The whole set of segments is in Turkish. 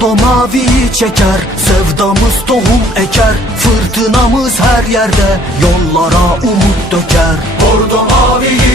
Ordo maviyi çeker Sevdamız tohum eker Fırtınamız her yerde Yollara umut döker. Orada maviyi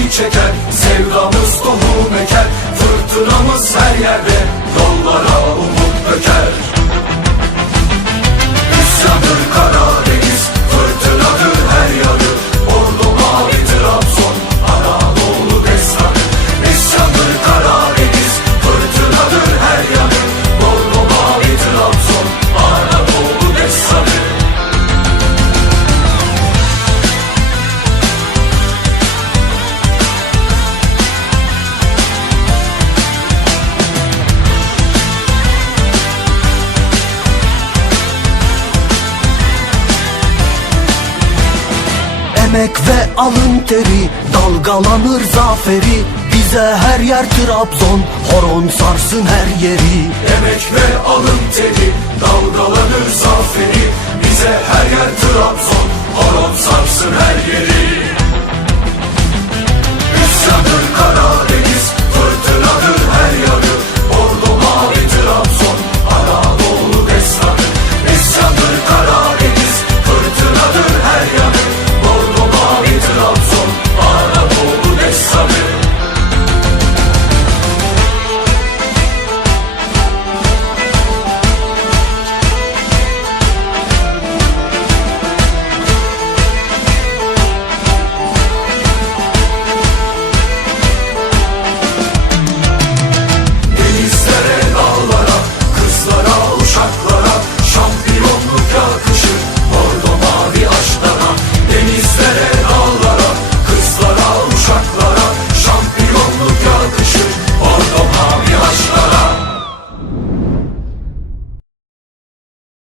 Emek ve alın teri Dalgalanır zaferi. Bize her yer Trabzon Horon sarsın her yeri. Emek ve alın teri Dalgalanır zaferi. Bize her yer Trabzon Horon sarsın her yeri. Kara